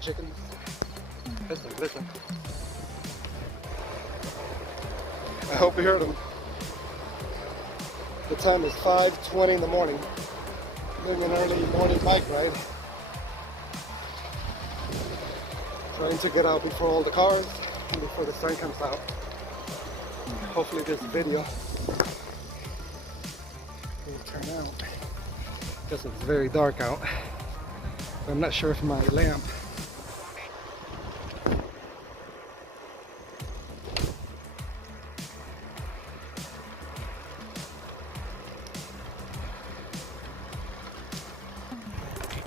chickens. Listen, listen. I hope you heard them. The time is 5:20 in the morning. Doing an early morning bike ride. Trying to get out before all the cars and before the sun comes out. Hopefully this video will turn out. Because it's very dark out. I'm not sure if my lamp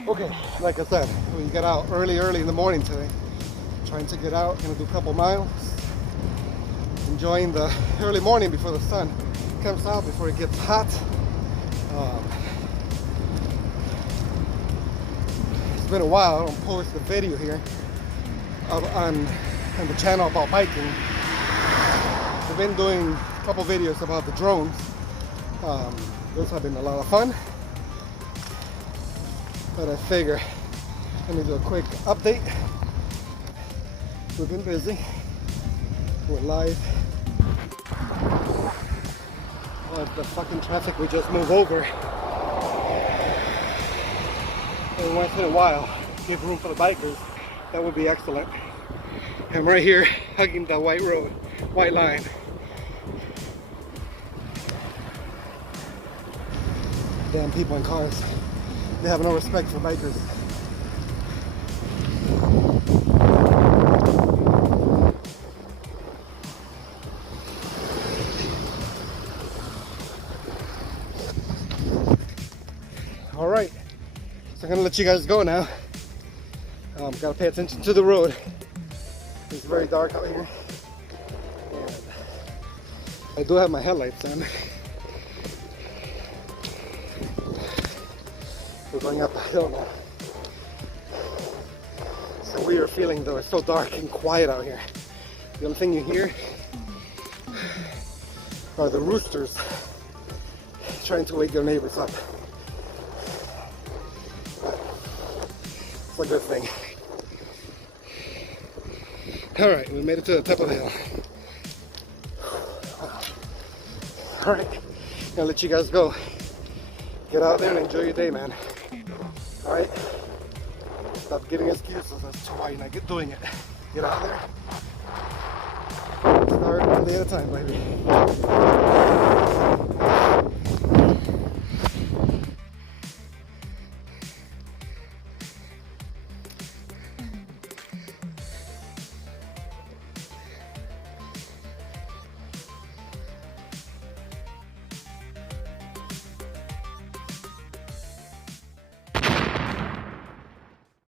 okay, like I said, we got out early in the morning today. Trying to get out, gonna do a couple miles. Enjoying the early morning before the sun comes out, before it gets hot. It's been a while, I don't post the video here on the channel about biking. I've been doing a couple videos about the drones. Those have been a lot of fun. But I figure let me do a quick update. We've been busy. We're live. Oh, the fucking traffic we just move over. And once in a while, give room for the bikers. That would be excellent. I'm right here hugging the white road, white line. Damn people in cars. They have no respect for bikers. All right, so I'm gonna let you guys go now. Gotta pay attention to the road. It's very dark out here. And I do have my headlights on. We're going up a hill now. It's a weird feeling though, it's so dark and quiet out here. The only thing you hear are the roosters trying to wake their neighbors up. It's a good thing. Alright, we made it to the top of the hill. Alright, gonna let you guys go. Get out there and enjoy your day, man. Alright? Stop giving excuses as to why you're not doing it. Get out there. Start one day at a time, baby.